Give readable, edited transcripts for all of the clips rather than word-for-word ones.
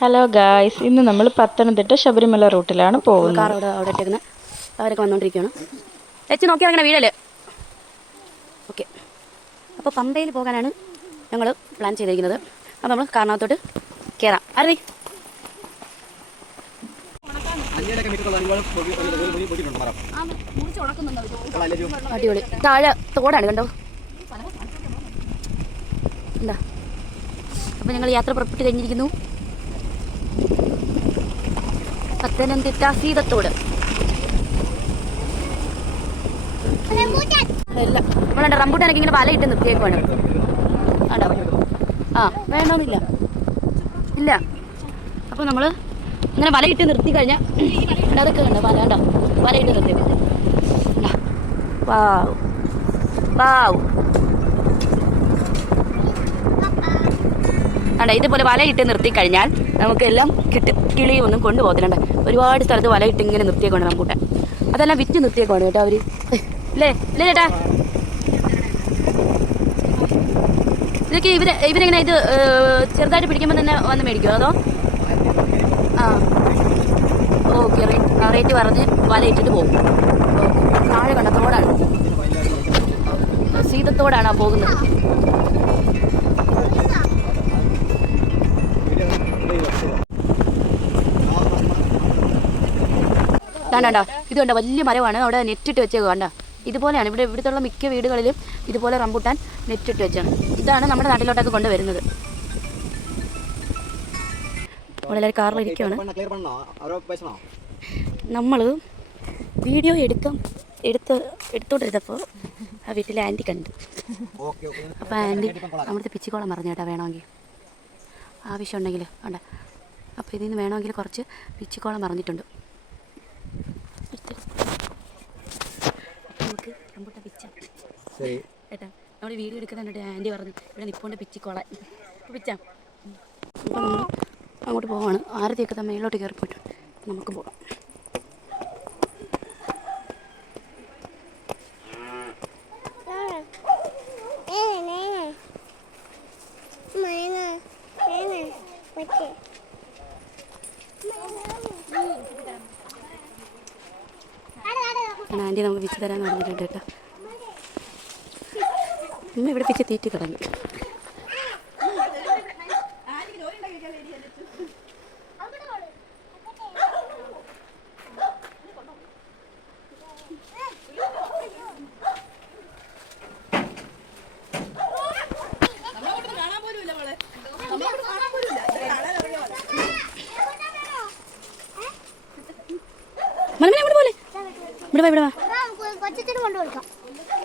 Hello guys, ഇന്ന് നമ്മൾ പത്തനംതിട്ട ശബരിമല റൂട്ടിലാണ് പോകുന്നത്. കാർ അവിടെ ഇട്ടേക്കുന്നത് അവരൊക്കെ വന്നുകൊണ്ടിരിക്കുകയാണ്. എച്ച് നോക്കി അങ്ങനെ വീഴല്. ഓക്കെ, അപ്പോൾ പമ്പയിൽ പോകാനാണ് ഞങ്ങൾ പ്ലാൻ ചെയ്തിരിക്കുന്നത്. അപ്പോൾ നമ്മൾ കാറിനകത്തോട്ട് കയറാം. അരവി അടിപൊളി. താഴെ തോടാണ് കണ്ടോ. എന്താ, അപ്പോൾ ഞങ്ങൾ യാത്ര പുറപ്പെട്ട് കഴിഞ്ഞിരിക്കുന്നു. പത്തനംതിട്ട സീതത്തോട് എല്ലാം നമ്മളുണ്ട്. റംബൂട്ടാനൊക്കെ ഇങ്ങനെ വലയിട്ട് നിർത്തിയേക്കുവാണ്. ആണ്ടോ, ആ വേണമെന്നില്ല ഇല്ല. അപ്പോൾ നമ്മൾ ഇങ്ങനെ വലയിട്ട് നിർത്തി കഴിഞ്ഞാൽ അതൊക്കെ കണ്ടോ, വല കണ്ടോ, വലയിട്ട് നിർത്തിയേക്കും. വാവ് വാവ്. അണ്ട, ഇതുപോലെ വലയിട്ട് നിർത്തി കഴിഞ്ഞാൽ നമുക്കെല്ലാം കിട്ടും. കിളിയൊന്നും കൊണ്ടുപോകത്തില്ല. ഒരുപാട് സ്ഥലത്ത് വലയിട്ട് ഇങ്ങനെ നിർത്തിയേക്കാണ് റംബൂട്ടാൻ. അതെല്ലാം വിറ്റ് നിർത്തിയേക്കാണ് കേട്ടോ അവർ. ഇല്ലേ ഇല്ലേ ചേട്ടാ, ഇതൊക്കെ ഇവരെങ്ങനെ ഇത് ചെറുതായിട്ട് പിടിക്കുമ്പോൾ തന്നെ വന്ന് മേടിക്കുമോ അതോ? ആ ഓക്കെ, റേറ്റ് പറഞ്ഞ് വലയിട്ടിട്ട് പോകും. താഴെ കണ്ട തോടാണ്, സീതത്തോടാണ് പോകുന്നത്. കണ്ടോ, ഇത് കണ്ടോ, വലിയ മരമാണ്. അവിടെ നെറ്റിട്ട് വെച്ചേക്കുക. കണ്ട, ഇതുപോലെയാണ് ഇവിടുത്തെ മിക്ക വീടുകളിലും ഇതുപോലെ റംബൂട്ടാൻ നെറ്റിട്ട് വെച്ചാണ്. ഇതാണ് നമ്മുടെ നാട്ടിലോട്ടൊക്കെ കൊണ്ടുവരുന്നത്. നമ്മളെല്ലാവരും കാറിലിരിക്കുകയാണ്. നമ്മൾ വീഡിയോ എടുത്തോണ്ടിരുന്നപ്പോൾ ആ വീട്ടിലെ ആൻറ്റി കണ്ടു. അപ്പോൾ ആൻറ്റി അവിടുത്തെ പിച്ചിക്കോളം പറഞ്ഞു കേട്ടോ, വേണമെങ്കിൽ ആവശ്യമുണ്ടെങ്കിൽ ഉണ്ട്. അപ്പോൾ ഇതിൽ നിന്ന് വേണമെങ്കിൽ കുറച്ച് പിച്ചിക്കോളം പറഞ്ഞിട്ടുണ്ട്. നമുക്ക് റംബൂട്ടാൻ പിച്ചാം ഏട്ടാ. നമ്മൾ വീഡിയോ എടുക്കുന്നുണ്ട്. ആൻറ്റി പറഞ്ഞു ഇവിടെ നിപ്പോണ്ട് പിച്ചിക്കോളാൻ പിച്ചാം. അപ്പോൾ നമ്മൾ അങ്ങോട്ട് പോവാണ്. ആരതിയൊക്കെ മേളിലോട്ട് കയറി പോയിട്ടുണ്ട്. നമുക്ക് പോകാം. ആൻറ്റി നമുക്ക് പിച്ച് തരാൻ പറഞ്ഞിട്ടുണ്ട് കേട്ടോ. ഇന്ന് ഇവിടെ പിച്ച് തീറ്റി കളഞ്ഞു. മനമനെ അങ്ങോട്ട് പോലെ ഇവിടെ വാ.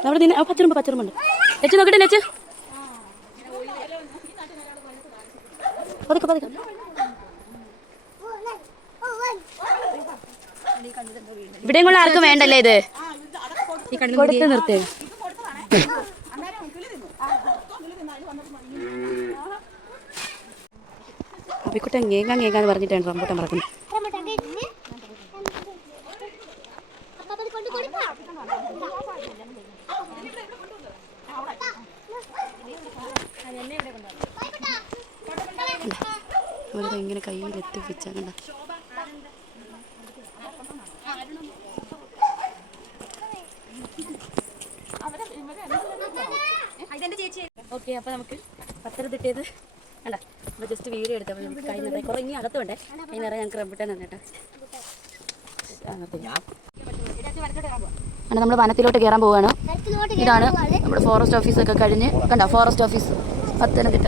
അവിടെ നിന്ന് പച്ചറുമ്പുണ്ട്. ലെച്ച് നോക്കട്ടെ, ലെച്ച് പതുക്കെ പതുക്കെ. ഇവിടെയും കൊണ്ട് ആർക്കും വേണ്ടല്ലേ ഇത്, കൊടുത്ത് നിർത്തേ. അപ്പിക്കുട്ടൻ കേങ്ങാന്ന് പറഞ്ഞിട്ടാണ് റംബൂട്ടാൻ പറക്കുന്നത്. അവരത് ഇങ്ങനെ കയ്യിലെത്തിപ്പിച്ച കണ്ട. ഓക്കെ, അപ്പോൾ നമുക്ക് പത്തനംതിട്ടയത് അല്ല, നമ്മൾ ജസ്റ്റ് വീഡിയോ എടുത്തപ്പോൾ നമുക്ക് കഴിഞ്ഞത് കുറേ ഇനി അകത്ത് വേണ്ടേ. അതിനേറെ ഞങ്ങൾക്ക് റംബൂട്ടാൻ തന്നെ കേട്ടോ. അങ്ങനെ നമ്മൾ വനത്തിലോട്ട് കയറാൻ പോവുകയാണ്. ഇതാണ് നമ്മുടെ ഫോറസ്റ്റ് ഓഫീസൊക്കെ കഴിഞ്ഞ് കണ്ടോ, ഫോറസ്റ്റ് ഓഫീസ് പത്തനംതിട്ട.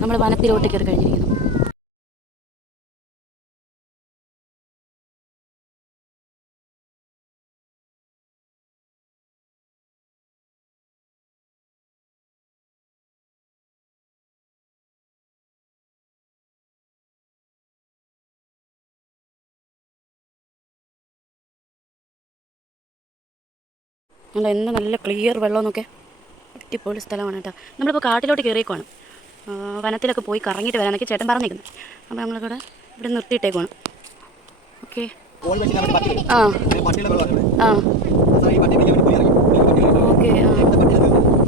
നമ്മൾ വനത്തിലോട്ട് കയറി കഴിഞ്ഞിരിക്കുന്നു. നമ്മൾ എന്ത് നല്ല ക്ലിയർ വെള്ളമെന്നൊക്കെ അടിപൊളി സ്ഥലമാണ് കേട്ടോ. നമ്മളിപ്പോൾ കാട്ടിലോട്ട് കയറിയേക്കുവാണ്. വനത്തിലൊക്കെ പോയി കറങ്ങിയിട്ട് വരാനൊക്കെ ചേട്ടൻ പറഞ്ഞിരിക്കുന്നത്. അപ്പോൾ നമ്മളിവിടെ ഇവിടെ നിർത്തിയിട്ടേക്കുവാണ്. ഓക്കെ, ആ ആ ഓക്കെ,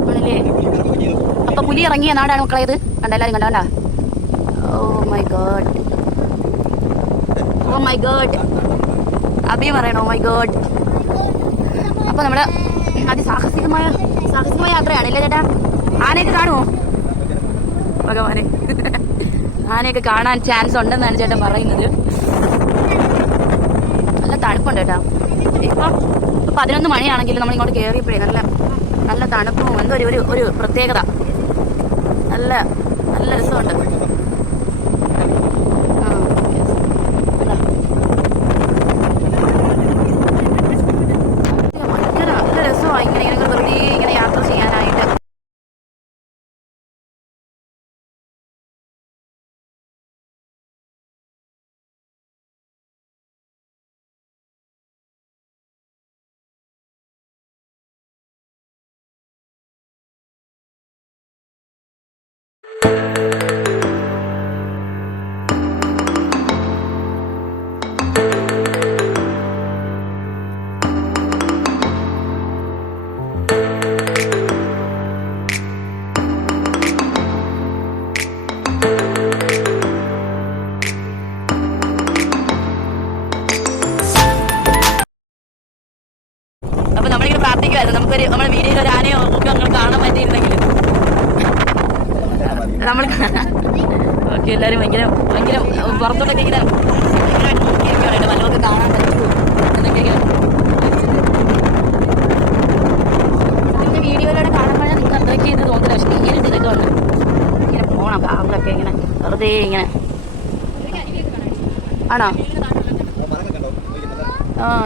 ആണല്ലേ. അപ്പോൾ ഇറങ്ങിയ നാടാണ് മക്കളെ ഇത്. കണ്ട എല്ലാവരും കണ്ട. Oh my God, oh my God. Abhi പറയണോ മൈ ഗോഡ്. അപ്പോൾ നമ്മുടെ അതിസാഹസികമായ യാത്രയാണ് ഇല്ലേ ചേട്ടാ? ആനയൊക്കെ കാണുമോ ഭഗവാനെ? ആനയൊക്കെ കാണാൻ ചാൻസ് ഉണ്ടെന്നാണ് ചേട്ടൻ പറയുന്നത്. നല്ല തണുപ്പുണ്ട് കേട്ടോ. ഇപ്പം 11 മണിയാണെങ്കിലും നമ്മളിങ്ങോട്ട് കയറിയപ്പോഴേ നല്ല തണുപ്പും എന്തോ ഒരു പ്രത്യേകത. നല്ല രസമുണ്ട്. നല്ല രസമാണ് ഇങ്ങനെ വെറുതെ ഇങ്ങനെ യാത്ര ചെയ്യാനായിട്ട്. അപ്പൊ നമ്മളിങ്ങനെ പ്രാർത്ഥിക്കുമായിരുന്നു, നമ്മുടെ വീഡിയോയിൽ ഒരു ആനയോ ഒക്കെ നമ്മൾ കാണാൻ പറ്റിയിരുന്നെങ്കിൽ. നമ്മൾ ഓക്കെ എല്ലാവരും ഭയങ്കര പുറത്തോട്ടൊക്കെ ഇങ്ങനെ നോക്കിയൊക്കെയാണ് വല്ലതൊക്കെ കാണാൻ പറ്റുമോ എന്നൊക്കെ വീഡിയോയിലൂടെ കാണുമ്പോൾ നിങ്ങൾക്ക് അത്രയ്ക്ക് ഇത് തോന്നില്ല. പക്ഷെ നേരിട്ട് ഇതൊക്കെ വന്ന് ഇങ്ങനെ പോകണം. കാറിലൊക്കെ ഇങ്ങനെ വെറുതെ ഇങ്ങനെ ആണോ?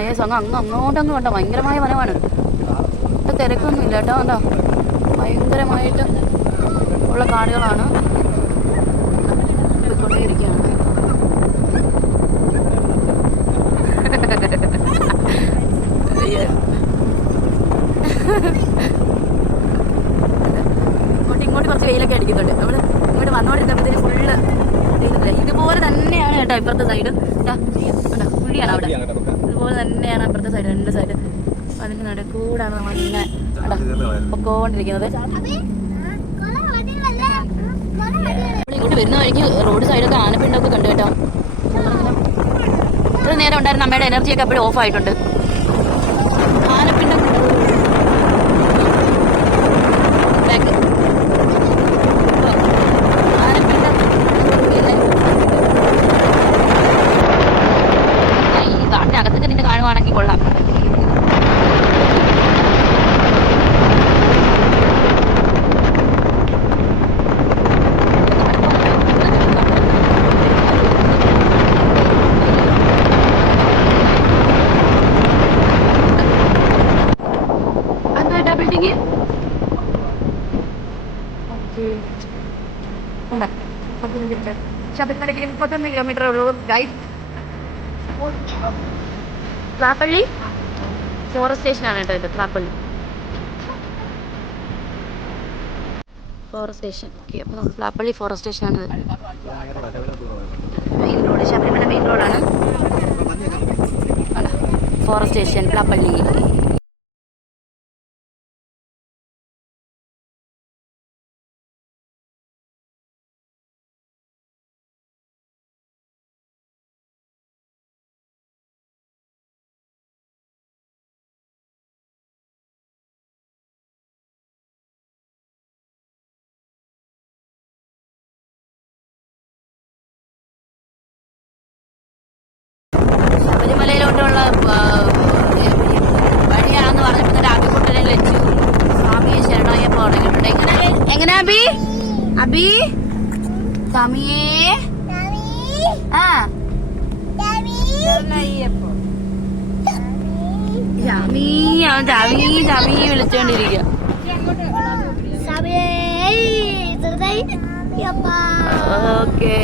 യെസ്, അങ്ങോട്ടങ്ങ് കണ്ടോ ഭയങ്കരമായ വനമാണ്. ഇവിടെ തിരക്കൊന്നും ഇല്ല കേട്ടോ. കണ്ടോ ഭയങ്കരമായിട്ട് ഉള്ള കാടുകളാണ്. പോയിക്കൊണ്ടേയിരിക്കുകയാണ്. ഇങ്ങോട്ട് കുറച്ച് വെയിലൊക്കെ അടിക്കുന്നുണ്ട്. നമ്മൾ ഇങ്ങോട്ട് വന്നോണ്ടിരുന്നപ്പോഴത്തേന് ഫുള്ള് വെയിലില്ല. ഇതുപോലെ തന്നെയാണ് കേട്ടോ ഇപ്പുറത്തെ സൈഡ്. പുള്ളിയാണ് അവിടെ. ഇതുപോലെ തന്നെയാണ് അപ്പുറത്തെ സൈഡ്, 2 സൈഡ്. അതിൻ്റെ നടുക്കൂടാണ് നമ്മൾ ഇങ്ങനെ പൊക്കോണ്ടിരിക്കുന്നത്. ഇങ്ങോട്ട് വരുന്ന വഴിക്ക് റോഡ് സൈഡൊക്കെ ആനപ്പിണ്ടൊക്കെ കണ്ടു കേട്ടോ. ഇത്ര നേരം ഉണ്ടായിരുന്ന അമ്മയുടെ എനർജിയൊക്കെ എപ്പോഴും ഓഫ് ആയിട്ടുണ്ട്. ആനപ്പിണ്ടം ഈ കാട്ടിനകത്തൊക്കെ നിന്ന് കാണുവാണെങ്കിൽ കൊള്ളാം. ശബരിമലയ്ക്ക് 31 കിലോമീറ്റർ ഉള്ളൂ ഗൈസ്. ത്രാപ്പള്ളി ഫോറസ്റ്റ് സ്റ്റേഷനാണ് കേട്ടോ ഇത്. ത്രാപ്പള്ളി ഫോറസ്റ്റ് സ്റ്റേഷൻ. ഓക്കെ, അപ്പോൾ നമുക്ക് ത്രാപ്പള്ളി ഫോറസ്റ്റ് സ്റ്റേഷനാണിത്. മെയിൻ റോഡ്, ശബരിമല മെയിൻ റോഡാണ്. Forest station Thrappally. ശബരിമലയിലോട്ടുള്ള വഴിയാണെന്ന് പറഞ്ഞപ്പോൾ അബിക്കുട്ടനെ ലച്ചു സ്വാമിയെ ശരണയ്യപ്പ തുടങ്ങിയിട്ടുണ്ട്. എങ്ങനെ അബി സ്വാമിയേ ജാമി വിളിച്ചോണ്ടിരിക്കുക. ഓക്കേ,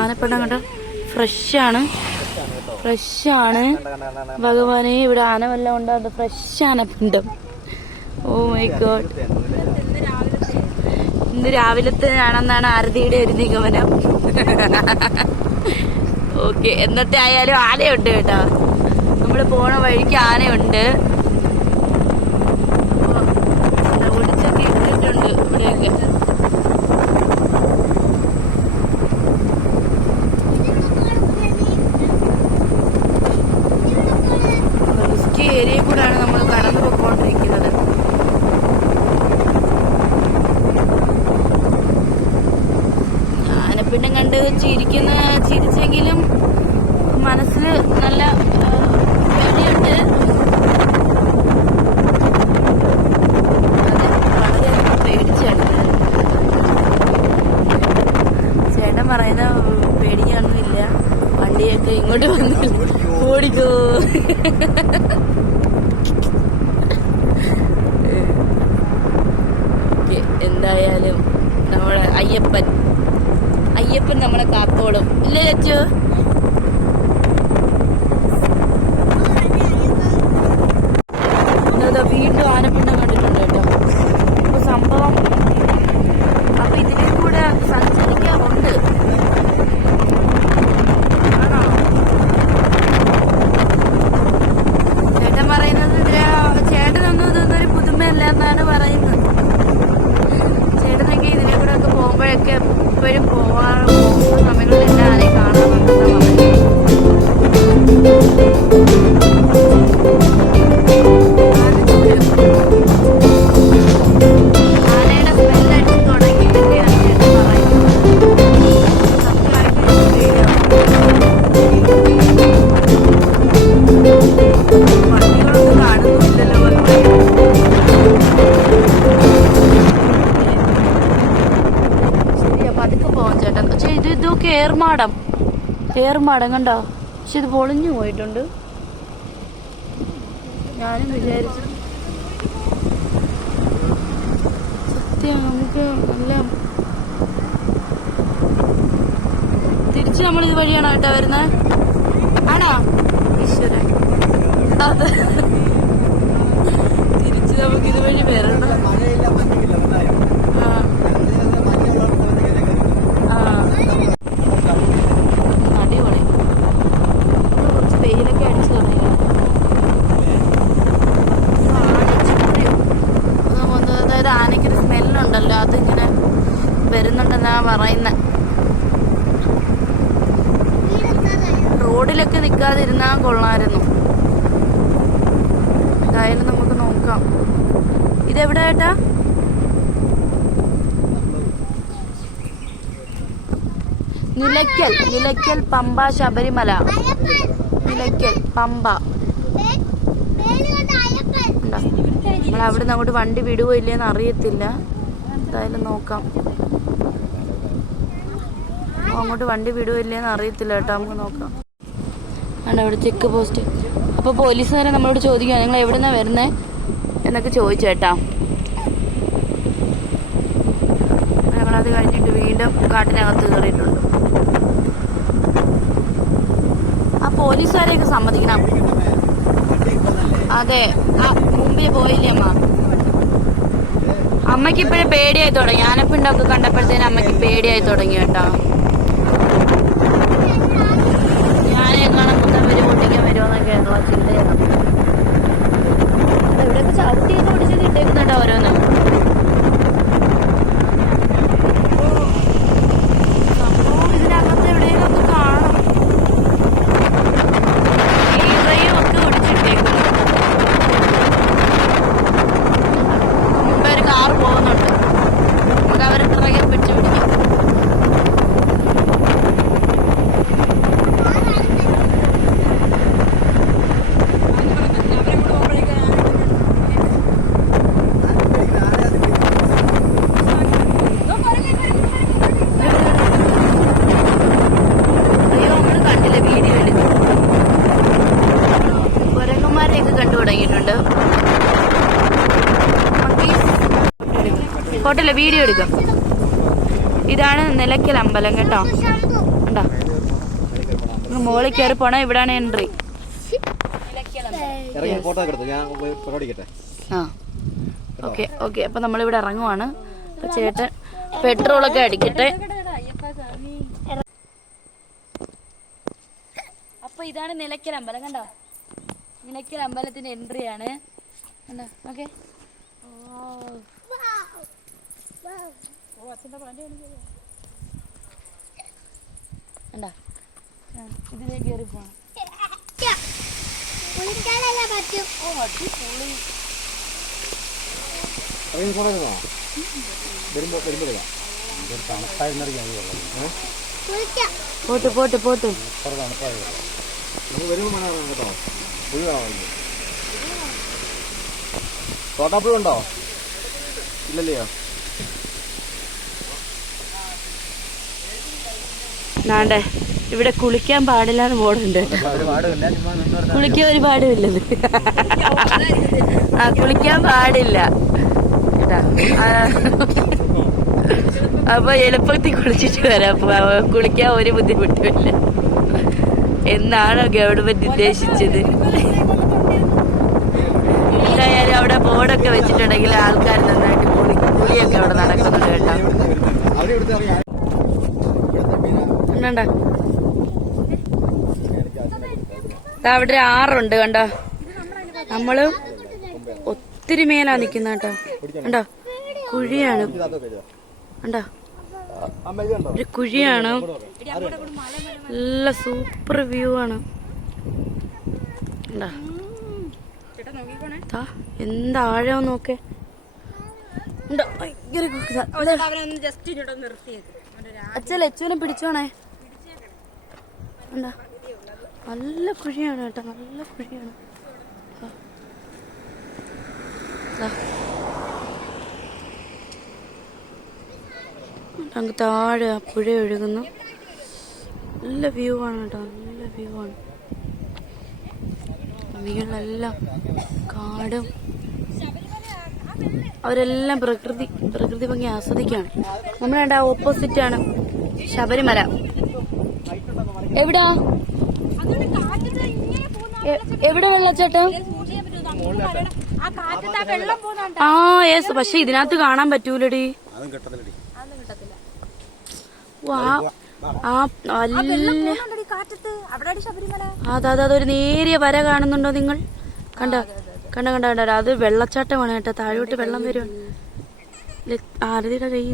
ആനപ്പിണ്ടം കണ്ടോ, ഫ്രഷാണ് ഭഗവാനെ. ഇവിടെ ആന വല്ലതും ഉണ്ടോ? അത് ഫ്രഷ് ആനപ്പിണ്ടം. ഓ മൈ ഗോഡ്, ഇന്ന് രാവിലത്തെയാണെന്നാണ് ആരതിയുടെ ഒരു നിഗമനം. ഓക്കെ, എന്നത്തെ ആയാലും ആനയുണ്ട് കേട്ടോ. നമ്മൾ പോണ വഴിക്ക് ആനയുണ്ട്. ഒടിച്ചൊക്കെ ഇട്ടിട്ടുണ്ട് ഇവിടെയൊക്കെ. റിസ്കി ഏരിയയിൽ കൂടെയാണ് നമ്മൾ കടന്നു പോയിക്കൊണ്ടിരിക്കുന്നത്. ആനപ്പിണ്ടം കണ്ട് ചിരിച്ചെങ്കിലും മനസ്സിൽ നല്ല പേടിയുണ്ട്. വളരെയധികം പേടിച്ചാണ്. ചേട്ടൻ പറയുന്ന പേടിക്കൊന്നുമില്ല, വണ്ടിയൊക്കെ ഇങ്ങോട്ട് വന്നില്ല, ഓടിക്കോ. എന്തായാലും നമ്മളെ അയ്യപ്പൻ നമ്മളെ കാത്തോളും, ഇല്ലേ ലച്ചു? വീണ്ടും ആനപ്പിണ്ടം കണ്ടിട്ടുണ്ട് കേട്ടോ. അപ്പൊ സംഭവം അപ്പൊ ഇതിലെ കൂടെ സഞ്ചരിക്കാറുണ്ട്. ആണോ? ചേട്ടൻ പറയുന്നത് ചേട്ടനൊന്നും ഇതൊന്നൊരു പുതുമയല്ല എന്നാണ് പറയുന്നത്. ചേട്ടനൊക്കെ ഇതിലെ കൂടെ ഒക്കെ പോകുമ്പോഴൊക്കെ എപ്പോഴും പോകുന്ന സമയങ്ങളിൽ എല്ലാം ആരെയും കാണാറുണ്ടെന്നാണ് പറയുന്നത്. ആനയുടെ സ്മെല്ലടിച്ച് തുടങ്ങിയിട്ടൊക്കെയാണ് ചേട്ടൻ പറയുന്നത്. വണ്ടികളൊന്നും കാണുന്നില്ലല്ലോ. ശരിയാ, പതുക്കെ പോവാൻ ചേട്ടൻ. പക്ഷെ ഇതൊക്കെ ഏർമാടം കണ്ടോ? പക്ഷെ ഇത് പൊളിഞ്ഞു പോയിട്ടുണ്ട്. ഞാനും വിചാരിച്ചു സത്യം നമുക്ക് നല്ല തിരിച്ച് നമ്മൾ ഇത് വഴിയാണോ കേട്ടോ വരുന്നത്? ആണോ? ഈശ്വരൻ, അത് തിരിച്ച് നമുക്ക് ഇത് വഴി വരണം. അടിപൊളി. കുറച്ച് വെയിലൊക്കെ അടിച്ചു തുടങ്ങി. അതായത് ആനയ്ക്കൊരു സ്മെല്ലുണ്ടല്ലോ, അതിങ്ങനെ വരുന്നുണ്ടെന്നാണ് പറയുന്നത്. റോഡിലൊക്കെ നിൽക്കാതിരുന്നാൽ കൊള്ളാമായിരുന്നു. എന്തായാലും നമുക്ക് നോക്കാം. ഇതെവിടെ ഏട്ടാ? നിലയ്ക്കൽ പമ്പ ശബരിമല. നിലയ്ക്കൽ പമ്പ. നമ്മൾ അവിടെ നിന്ന് അങ്ങോട്ട് വണ്ടി വിടുവോ ഇല്ലേന്ന് അറിയത്തില്ല. എന്തായാലും നോക്കാം. അങ്ങോട്ട് വണ്ടി വിടുവോ ഇല്ലേന്ന് അറിയത്തില്ല കേട്ടോ. നമുക്ക് നോക്കാം. ആണ് അവിടെ ചെക്ക് പോസ്റ്റ്. അപ്പോൾ പോലീസുകാരെ നമ്മളോട് ചോദിക്കുക, നിങ്ങൾ എവിടെ നിന്നാണ് വരുന്നത് എന്നൊക്കെ ചോദിച്ചു കേട്ടാ. ഞങ്ങളത് കഴിഞ്ഞിട്ട് വീണ്ടും കാട്ടിനകത്ത് കയറിയിട്ടുണ്ട്. ആ പോലീസുകാരെയൊക്കെ സമ്മതിക്കണം. അതെ, മുമ്പിൽ പോയില്ലേ അമ്മയ്ക്ക് ഇപ്പോഴും പേടിയായി തുടങ്ങി. ആനപ്പിണ്ടൊക്കെ കണ്ടപ്പോഴത്തേനും അമ്മയ്ക്ക് പേടിയായി തുടങ്ങി കേട്ടോ. ഞാനെ കാണാൻ മൊത്തം വരും, പൊട്ടിക്കാൻ വരുമോന്നൊക്കെയാണോ ചിന്തയാണ്. ഇവിടെയൊക്കെ ചവിട്ടിയൊക്കെ പിടിച്ചത് ഇട്ടേക്കുന്നുണ്ടോ ഓരോന്ന്. സംഭവം ഇതിനകത്ത് എവിടെയെങ്കിലും കാണും. ഈറയും ഒക്കെ പിടിച്ചിട്ടേക്കുന്നു. മുമ്പേ ഒരു കാറ് പോകുന്നുണ്ട്, നമുക്ക് അവരെ പിറകെ പിടിച്ചു പിടിക്കാം. ഫോട്ടോയില്ല, വീഡിയോ എടുക്കാം. ഇതാണ് നിലയ്ക്കൽ അമ്പലം കേട്ടോ. കണ്ടോ, മുകളിൽ കയറി പോണ. ഇവിടാണ് എൻട്രി. ആ ഓക്കെ ഓക്കെ. അപ്പം നമ്മളിവിടെ ഇറങ്ങുവാണ്. അപ്പം ചേട്ടൻ പെട്രോളൊക്കെ അടിക്കട്ടെ. അപ്പൊ ഇതാണ് നിലയ്ക്കൽ അമ്പലം. കണ്ടോ, നിലയ്ക്കൽ അമ്പലത്തിന്റെ എൻട്രി ആണ്. കണ്ടോ, ഓക്കെ. കണ്ടോ, ഇതിലേ കയറി പോണം. പോട്ട് പോട്ട് പോട്ട്. തോട്ടാപ്പുഴുണ്ടോ? ഇല്ലല്ലയോ? നാണ്ടേ ഇവിടെ കുളിക്കാൻ പാടില്ലാന്ന് ബോർഡുണ്ട്. കുളിക്കാൻ ഒരു പാടുമില്ലത്. ആ, കുളിക്കാൻ പാടില്ല കേട്ടാ. അപ്പൊ എളുപ്പത്തിൽ കുളിച്ചിട്ട് വരാം. കുളിക്കാൻ ഒരു ബുദ്ധിമുട്ടുമില്ല എന്നാണോ ഗവൺമെന്റ് ഉദ്ദേശിച്ചത്. എന്തായാലും അവിടെ ബോർഡൊക്കെ വെച്ചിട്ടുണ്ടെങ്കിൽ ആൾക്കാർ നന്നായിട്ട് കുളിയൊക്കെ അവിടെ നടക്കുന്നുണ്ട് കേട്ടോ. അവിടെ ഒരു ആറുണ്ട് കണ്ടോ. നമ്മള് ഒത്തിരി മേലാ നിക്കുന്ന കേട്ടോ. കണ്ടോ, കുഴിയാണ്. കണ്ടോ, ഒരു കുഴിയാണ്. നല്ല സൂപ്പർ വ്യൂ ആണ്. എന്താഴം നോക്കേ. അച്ഛൻ അച്ഛനെ പിടിച്ചോണേ. എന്താ നല്ല കുഴിയാണ് കേട്ടോ, നല്ല കുഴിയാണ്. അങ്ങ് താഴെ ആ പുഴ ഒഴുകുന്നു. നല്ല വ്യൂ ആണ് കേട്ടോ, നല്ല വ്യൂ ആണ്. വീടെല്ലാം കാടും. അവരെല്ലാം പ്രകൃതി ഭംഗി ആസ്വദിക്കാണ്. നമ്മളെ ഓപ്പോസിറ്റ് ആണ് ശബരിമല. എവിടാ എവിടെ വെള്ളച്ചാട്ടം? ആ യെസ്, പക്ഷെ ഇതിനകത്ത് കാണാൻ പറ്റൂലടി. അതൊരു നേരിയ വര കാണുന്നുണ്ടോ നിങ്ങൾ? കണ്ടോ കണ്ടോ കണ്ടോ കണ്ടോ, അത് വെള്ളച്ചാട്ടമാണ് കേട്ടോ. താഴോട്ട് വെള്ളം വരും. ആരതിയുടെ കൈ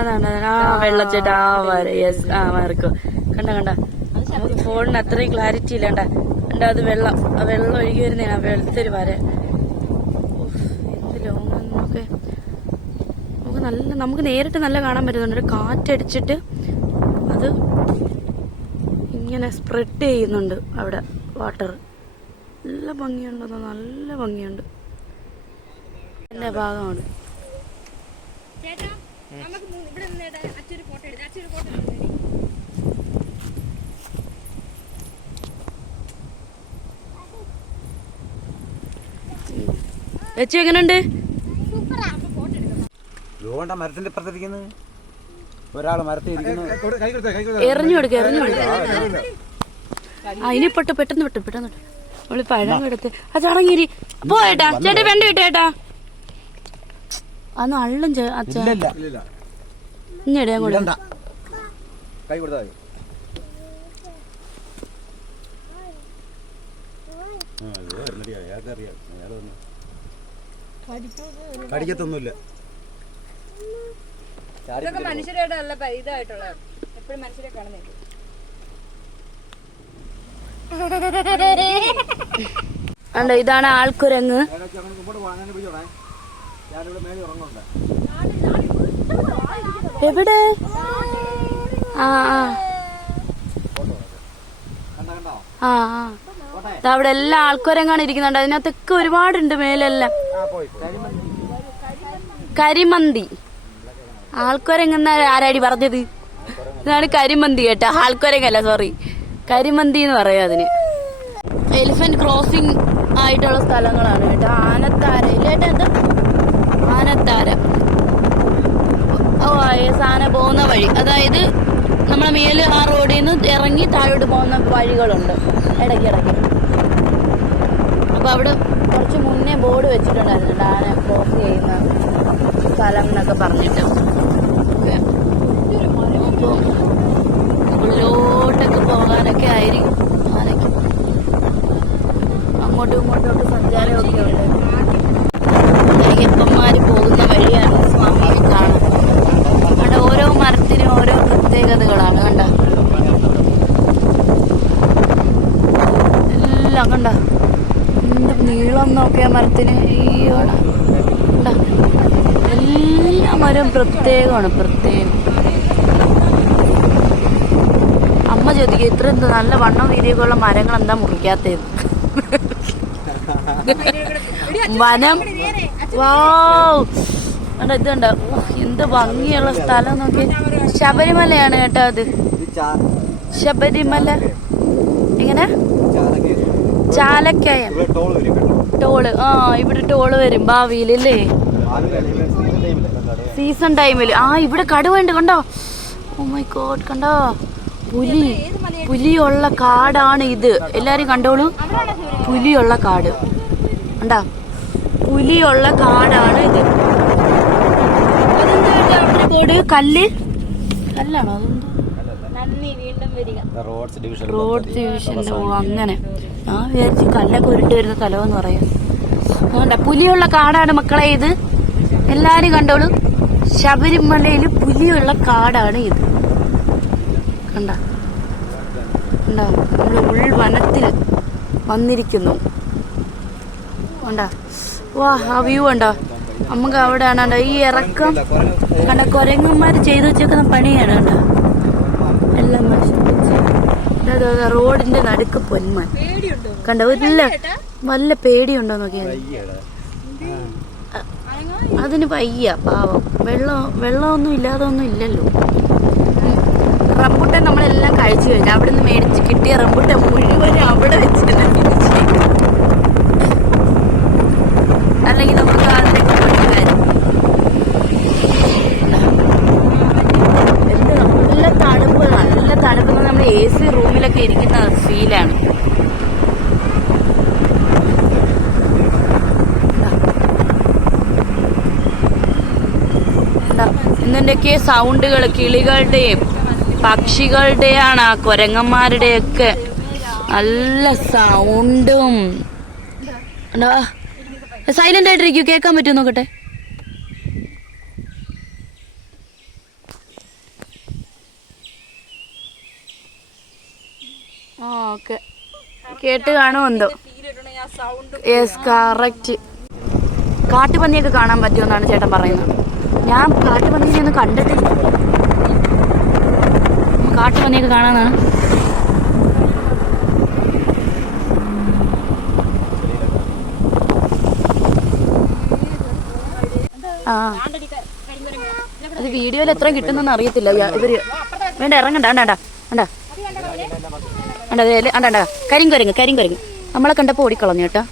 അതാണ് ആ വെള്ളച്ചാട്ടം. ആ വര, യെസ്, ആ മാർക്കോ. കണ്ടോ കണ്ടോ, ഫോണിന് അത്രയും ക്ലാരിറ്റി ഇല്ല. കണ്ടോ അത് വെള്ളം, ആ വെള്ളം ഒഴുകി വരുന്നതാണ് ആ വെള്ളത്തൊരു വര. എന്ത് ലോങ്ങൊക്കെ നമുക്ക് നേരിട്ട് നല്ല കാണാൻ പറ്റുന്നുണ്ട്. കാറ്റടിച്ചിട്ട് അത് ഇങ്ങനെ സ്പ്രെഡ് ചെയ്യുന്നുണ്ട് അവിടെ വാട്ടർ. നല്ല ഭംഗിയുണ്ടെന്നോ, നല്ല ഭംഗിയുണ്ട്. എന്റെ ഭാഗമാണ്. ചേച്ചി എങ്ങനെയുണ്ട്? മരത്തിന്റെ ഒരാള് മരത്തിൽ എറിഞ്ഞു കൊടുക്ക, എറിഞ്ഞു കൊടുക്ക. അതിനെ പെട്ടെന്ന് വിട്ടു. നമ്മള് പഴം എടുത്ത് ആ ചടങ്ങേരി പോയേട്ടാ. ചേട്ടാ വെണ്ട വിട്ടേട്ടാ. അന്ന് അള്ളും അച്ഛാ ഇഞ്ഞെടാ കൂടെ. കൈ കൊടുത്താൽ കടിക്കത്തൊന്നുമില്ല. ഇതൊക്കെ മനുഷ്യരുടെ നല്ല ഇതായിട്ടുള്ള എപ്പോഴും മനുഷ്യരെ കാണുന്നില്ല. ഇതാണ് ആൾക്കുരങ്ങ്. എവിടെ? ആ ആ അവിടെ എല്ലാ ആൾക്കുരങ്ങാണ് ഇരിക്കുന്നുണ്ട്. അതിനകത്തൊക്കെ ഒരുപാടുണ്ട് മേലെല്ലാം. കരിമന്തി. ആൾക്കുരങ്ങെന്ന ആരാടി പറഞ്ഞത്? ഇതാണ് കരിമന്തി കേട്ടോ, ആൾക്കുരങ്ങല്ല, സോറി, കരിമന്തി എന്ന് പറയാം അതിന്. എലിഫന്റ് ക്രോസിംഗ് ആയിട്ടുള്ള സ്ഥലങ്ങളാണ് കേട്ടോ. ആനത്താര ഇല്ലേട്ടാ, എന്താ ആനത്താര. ഓ സാധന പോകുന്ന വഴി, അതായത് നമ്മളെ മേല് ആ റോഡിൽ നിന്ന് ഇറങ്ങി താഴോട്ട് പോകുന്ന വഴികളുണ്ട് ഇടയ്ക്കിടയ്ക്ക്. അപ്പൊ അവിടെ കുറച്ച് മുന്നേ ബോർഡ് വെച്ചിട്ടുണ്ടായിരുന്നു ആന ക്രോസ് ചെയ്യുന്ന സ്ഥലം എന്നൊക്കെ പറഞ്ഞിട്ട്. അപ്പോൾ ഉള്ളിലോട്ടൊക്കെ പോകാനൊക്കെ ആയിരിക്കും ആനയ്ക്ക്. അങ്ങോട്ടും ഇങ്ങോട്ടോട്ട് സഞ്ചാരമൊക്കെ ഉണ്ട്. അയ്യപ്പന്മാർ പോകുന്ന വഴിയാണ് സ്വാമിയെ കാണാൻ. അവിടെ ഓരോ മരത്തിനും ഓരോ പ്രത്യേകതകളാണ്. കണ്ട എല്ലാം കണ്ട എന്ത് നീളം നോക്കിയ മരത്തിന്. എല്ലാ മരവും പ്രത്യേകമാണ്. അമ്മ ചോദിക്കുക ഇത്ര എന്ത് നല്ല വണ്ണം വീതിയൊക്കെ ഉള്ള മരങ്ങൾ എന്താ മുറിക്കാത്തത്. വനം വാവ് കണ്ട ഇത് കണ്ട. എന്ത് ഭംഗിയുള്ള സ്ഥലം നോക്കി. ശബരിമലയാണ് കേട്ടോ അത്. ശബരിമല എങ്ങനെ ചാലക്കയം ടോള്. ഇവിടെ ടോള് വരും ഭാവിയിലല്ലേ, സീസൺ ടൈമിൽ. ഇവിടെ കടുവയുണ്ട് കണ്ടോ. ഓ മൈ ഗോഡ് കണ്ടോ. പുലിയുള്ള കാടാണ് ഇത്. എല്ലാരും കണ്ടോളൂ. പുലിയുള്ള കാട് കണ്ടാ. പുലിയുള്ള കാടാണ് ഇത്. കല്ലാണോ അതൊന്നും. റോഡ് ഡിവിഷന്റെ അങ്ങനെ ഞാൻ വിചാരിച്ചു കല്ലൊക്കെ ഉരുട്ട് വരുന്ന സ്ഥലമെന്ന് പറയാം. അതുകൊണ്ടാ പുലിയുള്ള കാടാണ് മക്കളെ ഇത്. എല്ലാരും കണ്ടോളൂ. ശബരിമലയിൽ പുലിയുള്ള കാടാണ് ഇത്. കണ്ട നമ്മൾ ഉൾവനത്തിൽ വന്നിരിക്കുന്നു. കണ്ട വാ ആ വ്യൂ കണ്ടോ. നമുക്ക് അവിടെയാണ് ഈ ഇറക്കം കണ്ട. കുരങ്ങന്മാർ ചെയ്തു വെച്ചേക്കുന്ന പണിയാണ് കണ്ട. എല്ലാം റോഡിന്റെ നടുക്ക് പൊന്മാൻ കണ്ട. വല്ല പേടിയുണ്ടോ നോക്കിയാൽ. അതിന് വയ്യ പാവം. വെള്ളമൊന്നും ഇല്ലാതൊന്നും ഇല്ലല്ലോ. റംബുട്ടാൻ നമ്മളെല്ലാം കഴിച്ചു കഴിഞ്ഞു. അവിടെ നിന്ന് മേടിച്ച് കിട്ടിയ റംബുട്ടാൻ മുഴുവനും അവിടെ വെച്ചിട്ട് അല്ലെങ്കിൽ നമുക്ക് അതിനൊക്കെ പഠിക്കുമായിരുന്നു. നല്ല തണുപ്പ് നമ്മൾ AC റൂമിലൊക്കെ ഇരിക്കുന്ന ഫീലാണ്. ഇന്നെന്തൊക്കെ സൗണ്ടുകൾ കിളികളുടെയും പക്ഷികളുടെയാണ്. ആ കുരങ്ങന്മാരുടെയൊക്കെ നല്ല സൗണ്ടും. സൈലന്റ് ആയിട്ടിരിക്കൂ, കേൾക്കാൻ പറ്റുമോ നോക്കട്ടെ. ഓക്കെ കേട്ട് കാണുമെന്തോ. Yes correct. കാട്ടുപന്നിയൊക്കെ കാണാൻ പറ്റുമെന്നാണ് ചേട്ടൻ പറയുന്നത്. ഞാൻ കാട്ടുപന്നിയൊന്നും കണ്ടിട്ടില്ല. കാട്ടുപന്നിയൊക്കെ കാണാനാണ്. അത് വീഡിയോയിൽ എത്രയും കിട്ടുന്നെന്ന് അറിയത്തില്ല ഇവര്. വേണ്ട ഇറങ്ങണ്ട. കരിങ്കുരങ്ങ് നമ്മളെ കണ്ടപ്പോ ഓടിക്കളഞ്ഞു കേട്ടോ.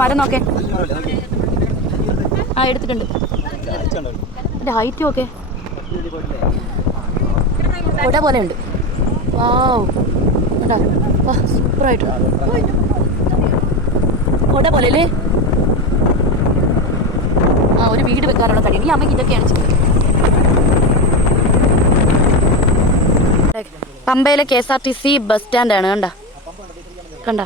മരം നോക്കേ. എടുത്തിട്ടുണ്ട്. എന്റെ ഹൈറ്റ് നോക്കേ. കൊട പോലെ ഉണ്ട്. വാവ് സൂപ്പറായിട്ട്. കൊട പോലെ അല്ലേ. ഒരു വീട് വെക്കാനുള്ള തടി. ഈ അമ്മയ്ക്ക് ഇതൊക്കെയാണ് ചെയ്യുന്നത്. പമ്പയിലെ KSRTC ബസ് സ്റ്റാൻഡാണ്. കണ്ട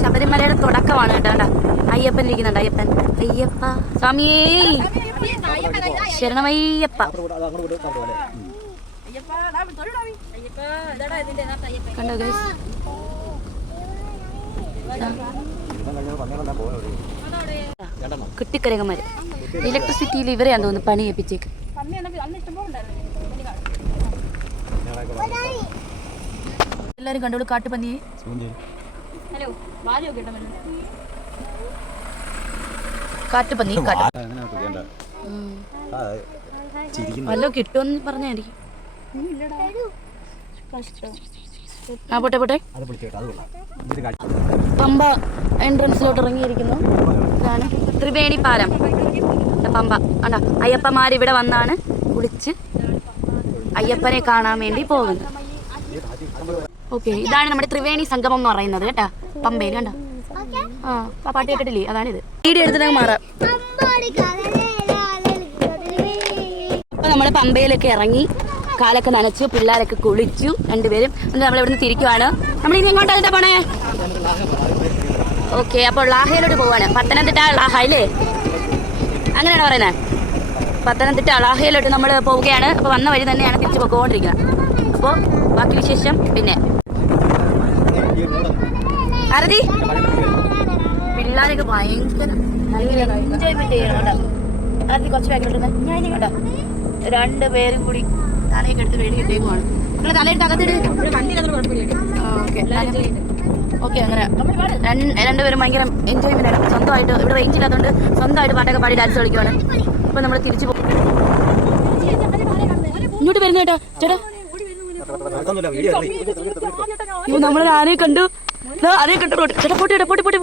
ശബരിമലയുടെ തുടക്കമാണ് കേട്ടോ. അയ്യപ്പൻ ഇരിക്കുന്നുണ്ട്. അയ്യപ്പ സ്വാമിയേ ശരണമയ്യപ്പ. കണ്ടോ ഗൈസ്. കുട്ടിക്കരങ്ങന്മാര് ഇലക്ട്രിസിറ്റിയിൽ ഇവരെയാന്ന് തോന്നുന്നു പണി ഏൽപ്പിച്ചേക്ക്. എല്ലാരും കണ്ടോളൂ കാട്ടുപന്നിയെ. കാട്ടുപന്നി വല്ലോ കിട്ടുമെന്ന് പറഞ്ഞായിരിക്കും. ആ പോട്ടെ പോട്ടെ. പമ്പ എൻട്രൻസിലോട്ട് ഇറങ്ങിയിരിക്കുന്നു. ഇതാണ് ത്രിവേണി പാലം. പമ്പ അണ്ട അയ്യപ്പന്മാർ ഇവിടെ വന്നാണ് കുളിച്ച് അയ്യപ്പനെ കാണാൻ വേണ്ടി പോകുന്നത്. ഓക്കെ, ഇതാണ് നമ്മുടെ ത്രിവേണി സംഗമം എന്ന് പറയുന്നത് കേട്ടാ, പമ്പയിൽ കണ്ട. ആ പാട്ട് കേട്ടിട്ടില്ലേ, അതാണിത്. വീഡിയോ എടുത്തിട്ട് മാറാം. അപ്പൊ നമ്മള് പമ്പയിലൊക്കെ ഇറങ്ങി കാലൊക്കെ നനച്ചു, പിള്ളേരൊക്കെ കുളിച്ചു രണ്ടുപേരും. എന്നിട്ട് നമ്മൾ ഇവിടുന്ന് തിരിക്കുവാണ്. നമ്മൾ ഇനി എങ്ങോട്ടാ പോണേ? ഓക്കെ, അപ്പോൾ ലാഹയിലോട്ട് പോവാണ്. പത്തനംതിട്ട ലാഹ അല്ലേ, അങ്ങനെയാണ് പറയുന്നത്. പത്തനംതിട്ട ലാഹയിലോട്ട് നമ്മൾ പോവുകയാണ്. അപ്പോൾ വന്ന വഴി തന്നെയാണ് തിരിച്ചു പോയിക്കൊണ്ടിരിക്കുന്നത്. അപ്പോൾ ബാക്കി വിശേഷം പിന്നെ. ആരതി പിള്ളേരൊക്കെ ഭയങ്കര എൻജോയ്മെന്റ് ചെയ്യണം കേട്ടോ. ആരതി കുറച്ച് ബാക്കിലോട്ട് കേട്ടോ. രണ്ടുപേരും കൂടി തലയൊക്കെ എടുത്ത് വേണ്ടി കിട്ടിയേക്കുവാണ്. നിങ്ങൾ തലയെടുത്ത് അകത്തിട്ട് ഓക്കെ. അങ്ങനെ രണ്ടുപേരും ഭയങ്കര എൻജോയ്മെന്റ് ആണ്. സ്വന്തമായിട്ട് ഇവിടെ റേഞ്ച് ഇല്ലാത്തതുകൊണ്ട് സ്വന്തമായിട്ട് പാട്ടൊക്കെ പാടി ഡാൻസ് കളിക്കുവാണ്. അപ്പൊ നമ്മൾ തിരിച്ചു പോകും. ഇങ്ങോട്ട് വരുന്ന കേട്ടോ ചേട്ടാ. നമ്മൾ ആനയെ കണ്ടു, ആനയെ കണ്ടു. റോഡ് ചേട്ടാ പോട്ടി ചേട്ടാ, പോട്ടി പോട്ടി.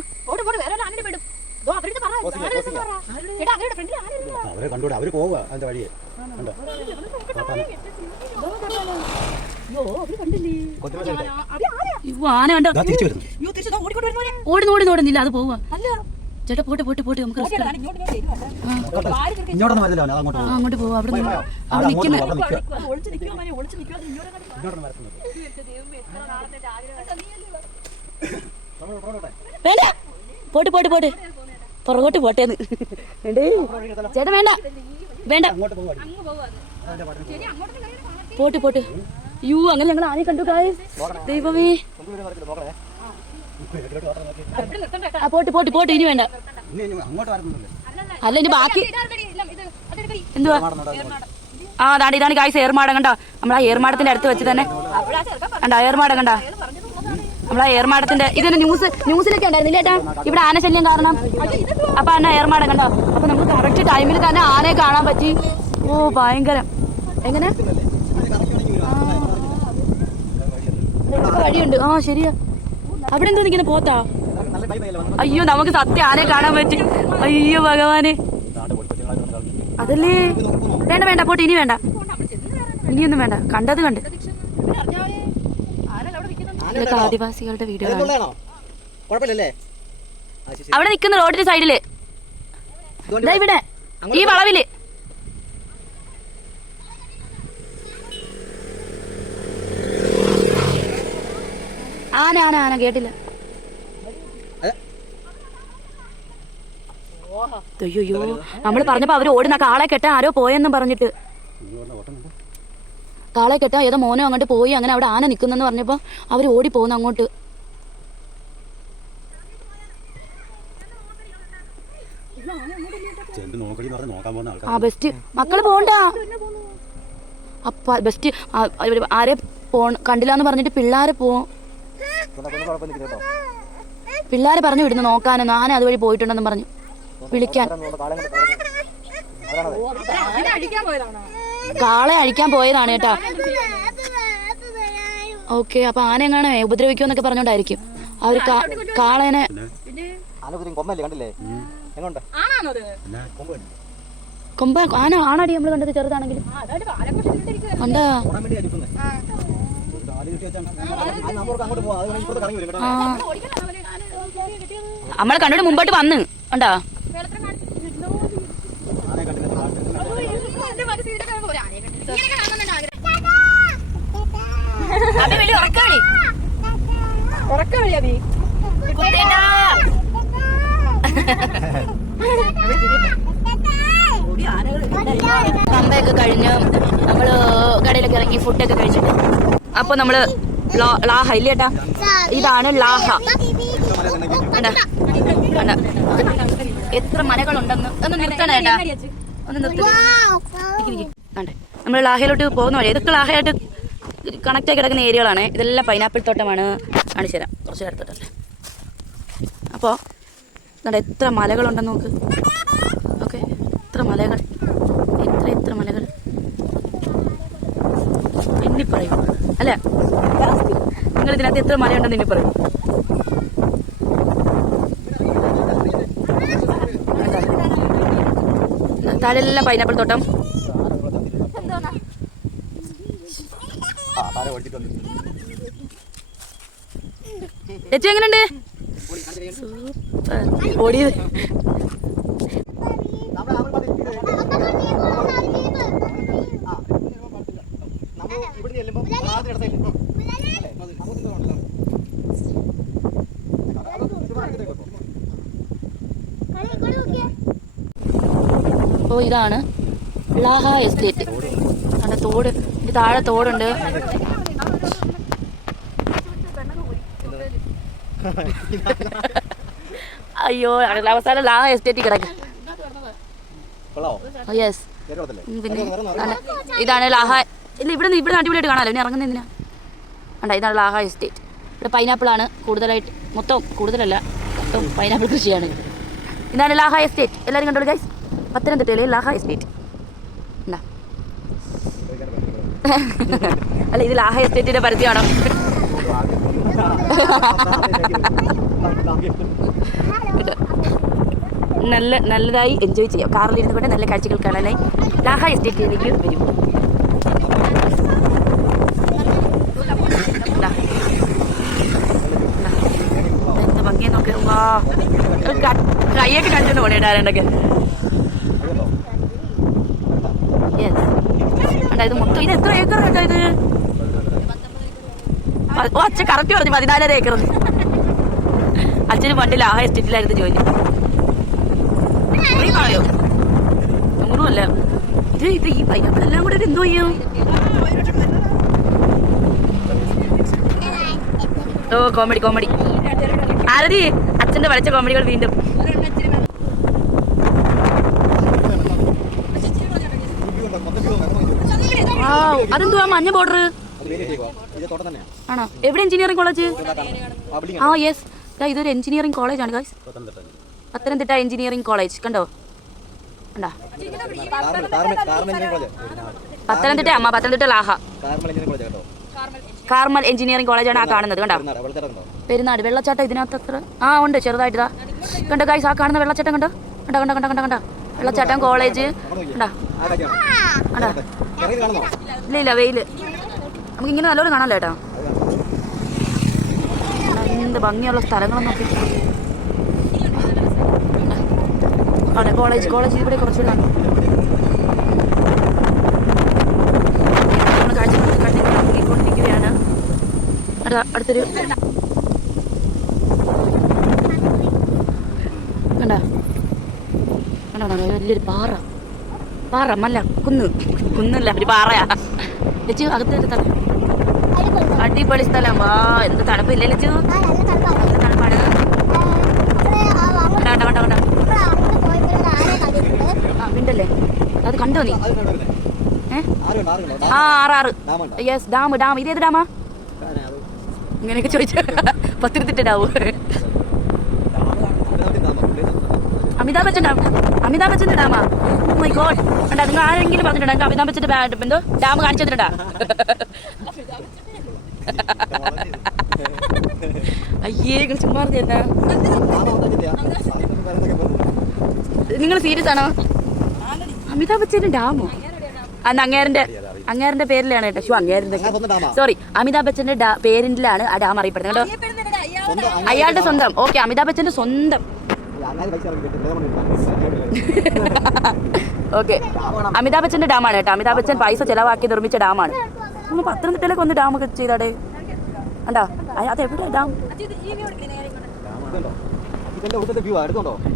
ആന കണ്ടോ ഓടി ഓടുന്നില്ല, അത് പോവാ. ചേട്ടാ പോട്ടെ പോട്ടെ പോട്ടെ, നമുക്ക് അങ്ങോട്ട് പോവാ. അവിടെ നിൽക്കുന്ന വേണ്ട, പോട്ടെ പോട്ടെ പോട്ടെ, പുറകോട്ട് പോട്ടേന്ന്. ചേട്ടാ വേണ്ട വേണ്ട, പോട്ട് പോട്ട്. യൂ, അങ്ങനെ ഞങ്ങൾ ആനയെ കണ്ടു. ദൈവമേ, പോട്ട് പോട്ട് പോട്ട്, ഇനി വേണ്ട. അല്ല ഇനി ബാക്കി എന്തുവാ? ആ അതാണ്, ഇതാണ് കായ്സ് ഏർമാടം കണ്ടോ. നമ്മളാ ഏർമാടത്തിന്റെ അടുത്ത് വെച്ച് തന്നെ കണ്ടാ ഏർമാടം കണ്ടാ. നമ്മളാ ഏർമാടത്തിന്റെ ഇതിന് ന്യൂസിലൊക്കെ ഉണ്ടായിരുന്നില്ല ചേട്ടാ, ഇവിടെ ആനശല്യം കാരണം. അപ്പൊ എന്നാ ഏർമാടം കണ്ടോ. അപ്പൊ നമുക്ക് കറക്റ്റ് ടൈമിൽ തന്നെ ആനയെ കാണാൻ പറ്റി. ഓ ഭയങ്കരം. എങ്ങനെ വഴിയുണ്ട്. ആ ശരിയാ, അവിടെ എന്തോ നിൽക്കുന്ന പോത്താ. അയ്യോ, നമുക്ക് സത്യം ആനയെ കാണാൻ പറ്റി. അയ്യോ ഭഗവാനെ, അതല്ലേ. വേണ്ട വേണ്ട പോട്ടെ, ഇനി വേണ്ട, ഇനിയൊന്നും വേണ്ട. കണ്ടത് കണ്ട്. ഇതൊക്കെ ആദിവാസികളുടെ വീടുകളാണ്. അവിടെ നിൽക്കുന്ന റോഡിന്റെ സൈഡില്, ഇവിടെ ഈ വളവില്. ആന ആന ആന കേട്ടില്ല. അയ്യോ, നമ്മള് പറഞ്ഞപ്പോ അവര് ഓടുന്ന കാളെ കെട്ടാൻ ആരോ പോയെന്നും പറഞ്ഞിട്ട്. കാളെ കെട്ടാൻ ഏതോ മോനോ അങ്ങോട്ട് പോയി. അങ്ങനെ അവിടെ ആന നിക്കുന്നെന്ന് പറഞ്ഞപ്പോ അവര് ഓടി പോകുന്നു അങ്ങോട്ട്. ആ ബെസ്റ്റ് മക്കള് പോണ്ട. അപ്പ ബെസ്റ്റ് ആരെ കണ്ടില്ലാന്ന് പറഞ്ഞിട്ട് പിള്ളേരെ പോവും. പിള്ളേരെ പറഞ്ഞു വിടുന്നു നോക്കാനൊന്നും. ആന അതുവഴി പോയിട്ടുണ്ടെന്നും പറഞ്ഞു വിളിക്കാൻ. കാളെ അഴിക്കാൻ പോയതാണ് കേട്ടാ. ഓക്കെ, അപ്പൊ ആന എങ്ങനെ ഉപദ്രവിക്കുമെന്നൊക്കെ പറഞ്ഞോണ്ടായിരിക്കും അവര് കാളേനെ. കൊമ്പ ആന ആണാടി നമ്മള് കണ്ടത് ചെറുതാണെങ്കിലും. കണ്ടാ നമ്മളെ കണ്ടിട്ട് മുമ്പോട്ട് വന്ന് കണ്ടാ. പമ്പയൊക്കെ കഴിഞ്ഞ് നമ്മള് കടയിലൊക്കെ ഇറങ്ങി ഫുഡൊക്കെ കഴിച്ചിട്ട് അപ്പൊ നമ്മള് ലാഹ ഇല്ലേട്ടാ, ഇതാണ് ലാഹ. എത്ര മലകളുണ്ടെന്ന് ഒന്ന് നിർത്തണേട്ടാ, ഒന്ന് നിർത്തി. നമ്മൾ ലാഹയിലോട്ട് പോകുന്ന വഴി. ഇതൊക്കെ ലാഹയായിട്ട് കണക്റ്റ് ആയി കിടക്കുന്ന ഏരിയകളാണ്. ഇതെല്ലാം പൈനാപ്പിൾ തോട്ടമാണ്. കാണിച്ചു തരാം കുറച്ച് നേരത്തോട്ടല്ലേ. അപ്പോൾ എത്ര മലകളുണ്ടെന്ന് നോക്ക്. മല. നിങ്ങൾ ഇതിനകത്ത് എത്ര മലയുണ്ടെന്ന് ഇനി പറയും. താഴെല്ലാം പൈനാപ്പിൾ തോട്ടം. ചേച്ചി എങ്ങനെയുണ്ട്? ഓടിയത് അപ്പോൾ ഇതാണ് ലാഹ എസ്റ്റേറ്റ്. അവിടെ തോട്, ഇത് താഴെ തോടുണ്ട്. അയ്യോ അവസാനം ലാഹ എസ്റ്റേറ്റ് കിടക്കും. യെസ്, പിന്നെ ഇതാണ് ലാഹ. ഇല്ല, ഇവിടെ അടിപൊളിയായിട്ട് കാണാമല്ലോ. ഇനി ഇറങ്ങുന്ന എന്തിനാ? വേണ്ട, ഇതാണ് ലാഹ എസ്റ്റേറ്റ്. ഇവിടെ പൈനാപ്പിളാണ് കൂടുതലായിട്ട്, കൂടുതലല്ല മൊത്തം പൈനാപ്പിൾ കൃഷിയാണ്. ഇതാണ് ലാഹ എസ്റ്റേറ്റ്. എല്ലാവരും കണ്ടോളൂ ഗൈസ്, പത്തനംതിട്ടയിലെ ലാഹ എസ്റ്റേറ്റ്. എന്താ അല്ല, ഇത് ലാഹ എസ്റ്റേറ്റിന്റെ പരിധിയാണോ? നല്ലതായി എൻജോയ് ചെയ്യാം. കാറിലിരുന്ന് കൊണ്ട് നല്ല കാഴ്ചകൾ കാണാനായി ലാഹ എസ്റ്റേറ്റിലേക്ക് വരും. എന്താ ഭംഗിയെ നോക്ക്. കൈയൊക്കെ കണ്ടിട്ട് ഓടിയിടാറുണ്ടൊക്കെ. യെസ്, ഇത് മൊത്തം ഇത് എത്ര ഏക്കർ കേട്ടോ ഇത്? ഓ, അച്ഛൻ കറക്റ്റ് പറഞ്ഞു 14 ഏക്കർ. അച്ഛന് പണ്ട് ലാഹ എസ്റ്റേറ്റിലായിരുന്നു ജോലി. കളയോ ഒന്നുമല്ല ഇത് ഈ പൈനാപ്പിൾ എല്ലാം കൂടെ എന്തോ ചെയ്യും? ഓ, കോമഡി ആരതി അച്ഛന്റെ വരച്ച കോമഡികൾ വീണ്ടും. അതെന്തുവാ മഞ്ഞ ബോർഡർ ആണോ? എവിടെ എഞ്ചിനീയറിംഗ് കോളേജ്? ആ യെസ്, ഇതൊരു എഞ്ചിനീയറിംഗ് കോളേജാണ് ഗൈസ്. പത്തനംതിട്ട എഞ്ചിനീയറിംഗ് കോളേജ് കണ്ടോ? കണ്ടോ? പത്തനംതിട്ട ലാഹ കാർമൽ എഞ്ചിനീയറിംഗ് കോളേജാണ് ആ കാണുന്നത്. കണ്ടോ? പെരുന്നാട് വെള്ളച്ചാട്ടം ഇതിനകത്ത് അത്ര ഉണ്ട്, ചെറുതായിട്ടാ. കണ്ടോ ഗൈസ്, ആ കാണുന്ന വെള്ളച്ചാട്ടം കണ്ടോ? കണ്ടോ വെള്ളച്ചാട്ടം കോളേജ് കണ്ടോ? ഇല്ല വെയില് നമുക്ക് ഇങ്ങനെ നല്ലോണം കാണാമല്ലോ കേട്ടോ. എന്ത് ഭംഗിയുള്ള സ്ഥലങ്ങളൊക്കെ. അവിടെ കോളേജ് ഇവിടെ കുറച്ചുകൂടെ കണ്ടിരിക്കുകയാണ്. അടുത്തൊരു കണ്ടോ വലിയൊരു പാറ മല്ല കുന്നല്ല ഒരു പാറയാ. ലച്ചു അകത്ത് അടിപൊളി സ്ഥലം. വാ, എന്ത് തണുപ്പില്ലേ ലച്ചു? തണുപ്പാണ്. ഉണ്ടല്ലേ, അത് കണ്ടോ നീ? ആറ് യെസ്, ഡാം. ഇതേത് ഡാമാ? ഇങ്ങനെയൊക്കെ ചോദിച്ച പത്തനംതിട്ട ഡാം. അമിതാഭ് ബച്ചന്റെ ഡാമാ? Oh my God. കണ്ടാ, നിങ്ങൾ ആരെങ്കിലും പറഞ്ഞിട്ടുണ്ടോ അമിതാഭ് ബച്ചന്റെ എന്തോ ഡാം കാണിച്ചു തന്നിട്ടുണ്ടാ? അയ്യേ, നിങ്ങൾ ചുമ്മാ എന്നാ നിങ്ങൾ സീരിയസ് ആണോ? അമിതാഭ് ബച്ചന്റെ ഡാമോ? അന്ന് അങ്ങേരന്റെ പേരിലാണ് കേട്ടോ. സോറി, അമിതാഭ് ബച്ചന്റെ പേരിലാണ് ആ ഡാം അറിയപ്പെടുന്നത് കേട്ടോ. അയാളുടെ സ്വന്തം. ഓക്കെ, അമിതാഭ് ബച്ചന്റെ സ്വന്തം. ഓക്കെ, അമിതാഭ് ബച്ചന്റെ ഡാമാണ് കേട്ടോ. അമിതാഭ് ബച്ചൻ പൈസ ചെലവാക്കി നിർമ്മിച്ച ഡാമാണ്. നമ്മൾ പത്തനംതിട്ടയിലേക്ക് ഒന്ന് ഡാമൊക്കെ ചെയ്താടേ. കണ്ടോ അതെവിടെ ഡാം?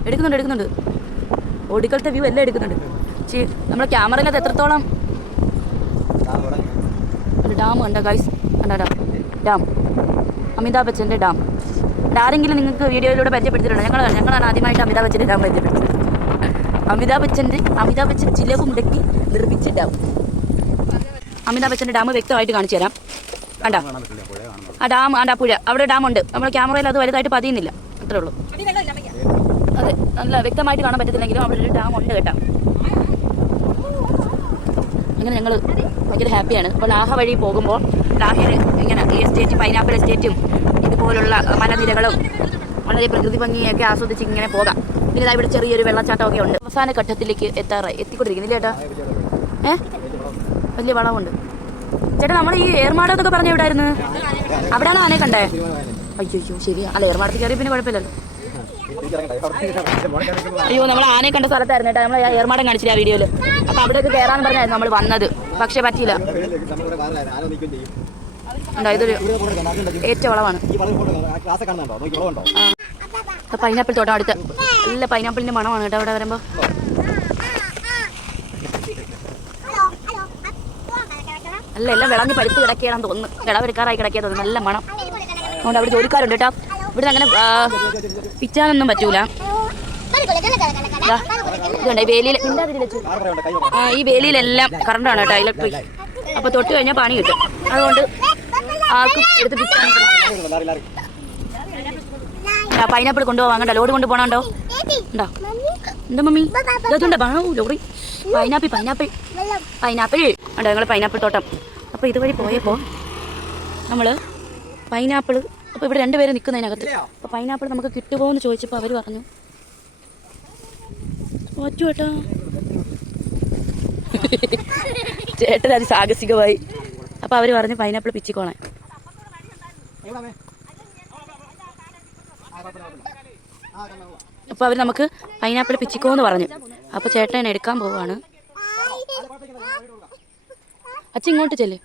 എടുക്കുന്നുണ്ട്. ഒടുക്കലത്തെ വ്യൂ എല്ലാം എടുക്കുന്നുണ്ട്. നമ്മുടെ ക്യാമറയിലത് എത്രത്തോളം ഡാം കണ്ടോ ഗൈസ്? കണ്ടോ ഡാം, അമിതാഭ് ബച്ചന്റെ ഡാം. ആരെങ്കിലും നിങ്ങൾക്ക് വീഡിയോയിലൂടെ പരിചയപ്പെടുത്തിയിട്ടുണ്ടോ? ഞങ്ങളാണ് ആദ്യമായിട്ട് അമിതാഭ് ബച്ചന്റെ ഡാം പരിചയപ്പെടുത്തിയത്. അമിതാഭ് ബച്ചൻ ചിലവ് മുടക്കി നിർമ്മിച്ച ഡാം. അമിതാഭ് ബച്ചന്റെ ഡാം വ്യക്തമായിട്ട് കാണിച്ചു തരാം. കണ്ടോ ആ ഡാം? ആ പുഴ അവിടെ ഡാമുണ്ട്. നമ്മുടെ ക്യാമറയിൽ അത് വലുതായിട്ട് പതിയുന്നില്ല, അത്രേ ഉള്ളൂ. അതെ, നല്ല വ്യക്തമായിട്ട് കാണാൻ പറ്റത്തില്ലെങ്കിലും അവിടെ ഒരു ഡാം ഉണ്ട് കേട്ടോ. അങ്ങനെ ഞങ്ങൾ ഭയങ്കര ഹാപ്പിയാണ്. അപ്പോൾ ലാഹ വഴി പോകുമ്പോൾ ലാഹേര് ഇങ്ങനെ ഈ എസ്റ്റേറ്റ് പൈനാപ്പിൾ എസ്റ്റേറ്റും ഇതുപോലുള്ള മലനിരകളും വളരെ പ്രകൃതി ഭംഗിയൊക്കെ ആസ്വദിച്ച് ഇങ്ങനെ പോകാം. പിന്നെ ഇവിടെ ചെറിയൊരു വെള്ളച്ചാട്ടമൊക്കെ ഉണ്ട്. അവസാന ഘട്ടത്തിലേക്ക് എത്തിക്കൊണ്ടിരിക്കുന്നില്ല ചേട്ടാ. വലിയ വളവുണ്ട് ചേട്ടാ. നമ്മൾ ഈ ഏർമാടം എന്നൊക്കെ പറഞ്ഞ എവിടെയായിരുന്നു? അവിടെയാണോ ആനയെ കണ്ടേ? അയ്യോ ശരിയാ. അല്ല ഏർമാടത്തിൽ കയറി പിന്നെ കുഴപ്പമില്ലല്ലോ. അയ്യോ നമ്മൾ ആനയെ കണ്ട സ്ഥലത്തായിരുന്നു കേട്ടോ. നമ്മൾ ഏർമാടം കാണിച്ചില്ല ആ വീഡിയോയിൽ. അപ്പൊ അവിടെയൊക്കെ കയറാന്ന് പറഞ്ഞായിരുന്നു നമ്മൾ വന്നത്. പക്ഷെ പറ്റിയില്ല. ഇതൊരു ഏറ്റവും വളവാണ്. പൈനാപ്പിൾ തോട്ടം അടുത്ത്. നല്ല പൈനാപ്പിളിന്റെ മണമാണ് കേട്ടോ അവിടെ വരുമ്പോ. അല്ല എല്ലാം വിളഞ്ഞ് പഴുത്ത് കിടക്കുകയാണെന്ന് തോന്നുന്നു. വിളവെടുക്കാറായി കിടക്കിയാ തോന്നുന്നു. നല്ല മണം. അതുകൊണ്ട് അവിടെ ജോലിക്കാരുണ്ട് കേട്ടോ. ഇവിടെ അങ്ങനെ പിച്ചാനൊന്നും പറ്റൂല. ഇതുണ്ട് വേലിയിൽ. ഈ വേലിയിലെല്ലാം കറണ്ടാണ് കേട്ടോ, ഇലക്ട്രിക്. അപ്പൊ തൊട്ട് കഴിഞ്ഞാൽ പണി കിട്ടും. അതുകൊണ്ട് ആർക്കും എടുത്ത് പിച്ചാൻ. പൈനാപ്പിൾ കൊണ്ടുപോകാൻ കണ്ടോ, ലോഡ് കൊണ്ട് പോകണോ? ഉണ്ടോ? എന്താ മമ്മി ഇതുണ്ട് ലോറി? പൈനാപ്പിൾ ഉണ്ടോ? ഞങ്ങൾ പൈനാപ്പിൾ തോട്ടം. അപ്പോൾ ഇതുവഴി പോയപ്പോൾ നമ്മൾ പൈനാപ്പിൾ, അപ്പോൾ ഇവിടെ രണ്ടുപേര് നിൽക്കുന്നതിനകത്ത്. അപ്പോൾ പൈനാപ്പിൾ നമുക്ക് കിട്ടുമോ എന്ന് ചോദിച്ചപ്പോൾ അവർ പറഞ്ഞു പറ്റൂ കേട്ടോ. ചേട്ടൻ അത് സാഹസികമായി. അപ്പോൾ അവർ പറഞ്ഞു പൈനാപ്പിൾ പിച്ചിക്കോളാൻ. അപ്പോൾ അവർ നമുക്ക് പൈനാപ്പിൾ പിച്ചിക്കോന്ന് പറഞ്ഞു. അപ്പോൾ ചേട്ടൻ എടുക്കാൻ പോവാണ്. അച്ഛൻ ഇങ്ങോട്ട് ചെല്ലേ.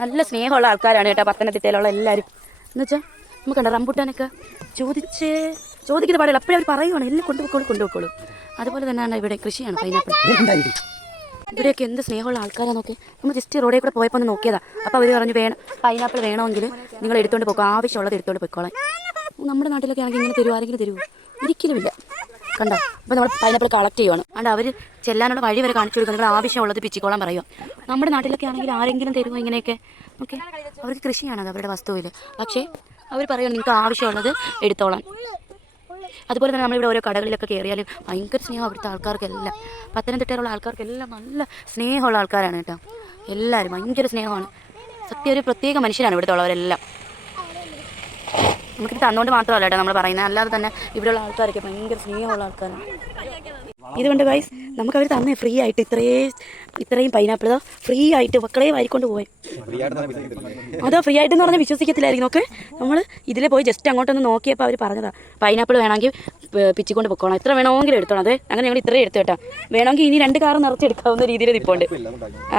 നല്ല സ്നേഹമുള്ള ആൾക്കാരാണ് കേട്ടോ പത്തനംതിട്ടയിലുള്ള എല്ലാവരും. എന്നുവെച്ചാൽ നമുക്കുണ്ട് റംബൂട്ടാനൊക്കെ ചോദിക്കുന്ന പാടില്ല. അപ്പോഴേ അവർ പറയുവാണ് എല്ലാം കൊണ്ടുപോയിക്കോളൂ. അതുപോലെ തന്നെയാണ് ഇവിടെ കൃഷിയാണ് പൈനാപ്പിൾ. ഇവിടെയൊക്കെ എന്ത് സ്നേഹമുള്ള ആൾക്കാരാണെന്നൊക്കെ. നമ്മൾ ജസ്റ്റ് റോഡിൽ കൂടെ പോയപ്പോൾ ഒന്ന് നോക്കിയതാണ്. അപ്പോൾ അവർ പറഞ്ഞു പൈനാപ്പിൾ വേണമെങ്കിൽ നിങ്ങൾ എടുത്തുകൊണ്ട് പോക്കോ, ആവശ്യമുള്ളത് എടുത്തുകൊണ്ട് പോയിക്കോളാം. നമ്മുടെ നാട്ടിലൊക്കെ ആണെങ്കിൽ ഇങ്ങനെ തരുമോ? ആരെങ്കിലും തരുമോ? ഒരിക്കലുമില്ല. കണ്ടോ? അപ്പോൾ നമ്മൾ പൈനാപ്പിൾ കളക്ട് ചെയ്യുവാണ്. അതുകൊണ്ട് അവർ ചെല്ലാനുള്ള വഴി വരെ കാണിച്ചു കൊടുക്കുക. നിങ്ങൾ ആവശ്യമുള്ളത് പിച്ചിക്കോളാൻ പറയുക. നമ്മുടെ നാട്ടിലൊക്കെ ആണെങ്കിൽ ആരെങ്കിലും തരുമോ ഇങ്ങനെയൊക്കെ? ഓക്കെ, അവർക്ക് കൃഷിയാണത് അവരുടെ വസ്തുവിൽ. പക്ഷേ അവർ പറയുക നിങ്ങൾക്ക് ആവശ്യമുള്ളത് എടുത്തോളാം. അതുപോലെ തന്നെ നമ്മളിവിടെ ഓരോ കടകളിലൊക്കെ കയറിയാലും ഭയങ്കര സ്നേഹം അവിടുത്തെ ആൾക്കാർക്കെല്ലാം. പത്തനംതിട്ടയിലുള്ള ആൾക്കാർക്കെല്ലാം നല്ല സ്നേഹമുള്ള ആൾക്കാരാണ് കേട്ടോ. എല്ലാവരും ഭയങ്കര സ്നേഹമാണ്. സത്യം ഒരു പ്രത്യേക മനുഷ്യരാണ് ഇവിടുത്തെ ഉള്ളവരെല്ലാം. നമുക്കിത് തന്നുകൊണ്ട് മാത്രമല്ല കേട്ടോ നമ്മൾ പറയുന്നത്. അല്ലാതെ തന്നെ ഇവിടെയുള്ള ആൾക്കാരൊക്കെ ഭയങ്കര സ്നേഹമുള്ള ആൾക്കാരാണ്. ഇതുകൊണ്ട് ഗൈസ് നമുക്ക് അവർ തന്നെ ഫ്രീ ആയിട്ട് ഇത്രയും പൈനാപ്പിൾ ഫ്രീ ആയിട്ട് മക്കളെ വാരിക്കൊണ്ട് പോയി. അതോ ഫ്രീ ആയിട്ടെന്ന് പറഞ്ഞാൽ വിശ്വസിക്കത്തില്ലായിരിക്കും. ഓക്കെ, നമ്മൾ ഇതിൽ പോയി ജസ്റ്റ് അങ്ങോട്ടൊന്ന് നോക്കിയപ്പോൾ അവർ പറഞ്ഞതാണ് പൈനാപ്പിൾ വേണമെങ്കിൽ പിച്ചിക്കൊണ്ട് പൊക്കോണം, എത്ര വേണമെങ്കിലും എടുത്തോണം. അതെ, അങ്ങനെ ഞങ്ങൾ ഇത്രയും എടുത്തു കേട്ടോ. വേണമെങ്കിൽ ഇനി 2 കാറ് നിറച്ചെടുക്കാവുന്ന രീതിയിൽ നിൽപ്പുണ്ട്.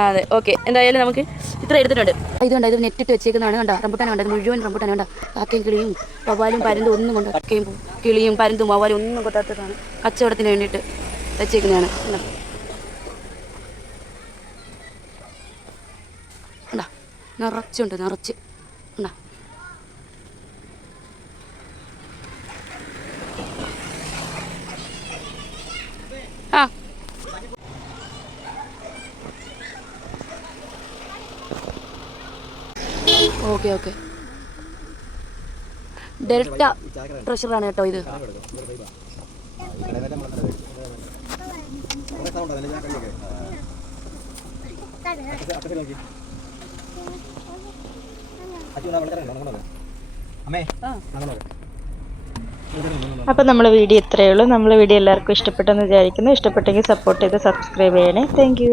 അതെ, ഓക്കെ, എന്തായാലും നമുക്ക് ഇത്ര എടുത്തിട്ടുണ്ട്. ഇതുണ്ട്, ഇത് നെറ്റിട്ട് വെച്ചേക്കുന്നതാണ്. കണ്ടോ? റംബൂട്ടാൻ ഉണ്ട്, മുഴുവൻ റംബൂട്ടാൻ ഉണ്ട്. കാക്കയും കിളിയും വവ്വാലും പരുന്തും ഒന്നും കൊണ്ട്, കാക്കയും കിളിയും പരുന്തും വവ്വാലും ഒന്നും കൊട്ടാത്തതാണ്. കച്ചവടത്തിന് വേണ്ടിയിട്ട് വെച്ചേക്കുന്നതാണ്. ഉണ്ടാ നിറച്ചുണ്ട്, നിറച്ച് ഉണ്ടാ. ആ ഓക്കെ ഡെൽറ്റ ട്രഷറാണ് കേട്ടോ ഇത്. അപ്പോൾ നമ്മൾ വീഡിയോ ഇത്രയേ ഉള്ളൂ. നമ്മൾ വീഡിയോ എല്ലാവർക്കും ഇഷ്ടപ്പെട്ടെന്ന് വിചാരിക്കുന്നു. ഇഷ്ടപ്പെട്ടെങ്കിൽ സപ്പോർട്ട് ചെയ്ത് സബ്സ്ക്രൈബ് ചെയ്യണേ. Thank you.